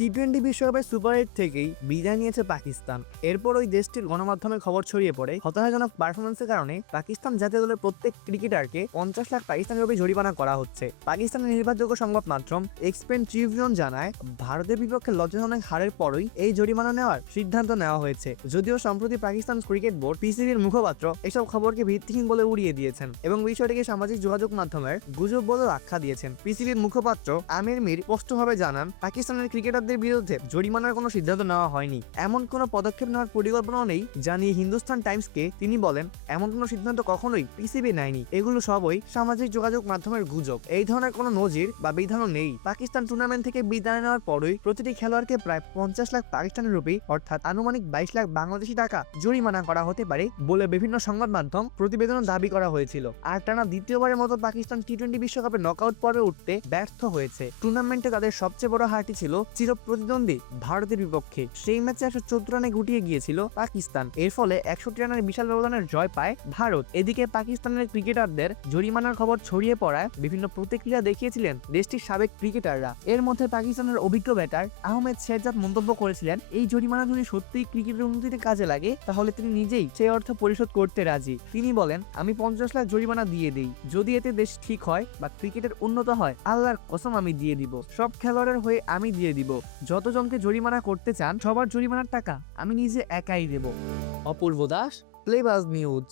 টি-20 বিশ্বকাপের সুপার 8 থেকেই বিদায় নিয়েছে পাকিস্তান। এরপর ওই দেশটির গণমাধ্যমে খবর ছড়িয়ে পড়ে হতাশাজনক পারফরমেন্সের কারণে পাকিস্তান জাতীয় দলের প্রত্যেক ক্রিকেটারকে 50 লাখ পাকিস্তানি রুপি জরিমানা করা হচ্ছে। পাকিস্তানের নির্ভরযোগ্য সংবাদ মাধ্যম এক্সপ্রেস ট্রিবিউন জানায়, ভারতের বিপক্ষে লজ্জাজনক হারের পরই এই জরিমানা নেওয়ার সিদ্ধান্ত নেওয়া হয়েছে। যদিও সম্প্রতি পাকিস্তান ক্রিকেট বোর্ড পিসিবির মুখপাত্র এসব খবরকে ভিত্তিহীন বলে উড়িয়ে দিয়েছেন এবং বিষয়টিকে সামাজিক যোগাযোগ মাধ্যমের গুজব বলে আখ্যা দিয়েছেন। পিসিবির মুখপাত্র আমির মির স্পষ্টভাবে জানান, পাকিস্তানের ক্রিকেটারদের বিরুদ্ধে জরিমানার কোনো সিদ্ধান্ত নেওয়া হয়নি, এমন কোনো পদক্ষেপ নেওয়ার পরিকল্পনা নেই। জানিয়ে হিন্দুস্তান টাইমসকে তিনি বলেন, এমন কোনো সিদ্ধান্ত কখনোই পিসিবি নেয়নি, এগুলো সবই সামাজিক যোগাযোগ মাধ্যমের গুজব। এই ধরনের কোনো নজির বা বিধানও নেই। পাকিস্তান টুর্নামেন্ট থেকে বিদায় নেওয়ার পরই প্রতিটি খেলোয়াড়কে প্রায় 50 লাখ পাকিস্তানি রুপি অর্থাৎ আনুমানিক 22 লাখ বাংলাদেশি টাকা জরিমানা করা হতে পারে বলে বিভিন্ন সংবাদ মাধ্যম প্রতিবেদনে দাবি করা হয়েছিল। আর টানা দ্বিতীয়বারের মতো পাকিস্তান টি-20 বিশ্বকাপে নকআউট পর্বে উঠতে ব্যর্থ হয়েছে। টুর্নামেন্টে তাদের সবচেয়ে বড় হারটি ছিল চিরপ্রতিদ্বন্দ্বী ভারতের বিপক্ষে। সেই ম্যাচে 114 রানে গুটিয়ে গিয়েছিল পাকিস্তান। এর ফলে 61 রানের বিশাল ব্যবধানের জয় পায় ভারত। এদিকে পাকিস্তানের ক্রিকেটারদের জরিমানার খবর ছড়িয়ে পড়ায় বিভিন্ন প্রতিক্রিয়া দেখিয়েছিলেন দেশটির সাবেক ক্রিকেটাররা। এর মধ্যে পাকিস্তানের অভিজ্ঞ ব্যাটার আহমেদ শেহজাদ মন্তব্য করেছিলেন, এই জরিমানা যদি সত্যিই ক্রিকেটের উন্নতিতে কাজে লাগে তাহলে তিনি নিজেই সেই অর্থ পরিশোধ করতে রাজি। তিনি বলেন, আমি 50 লাখ জরিমানা দিয়ে দিই, যদি এতে দেশ ঠিক হয় বা ক্রিকেটের উন্নত হয়, আল্লাহর কসম আমি দিয়ে দিব। সব খেলোয়াড়ের হয়ে আমি দিয়ে দিব। যতজনকে জরিমানা করতে চান সবার জরিমানার টাকা আমি নিজে একাই দেব। অপূর্ব দাস, প্লেবাজ নিউজ।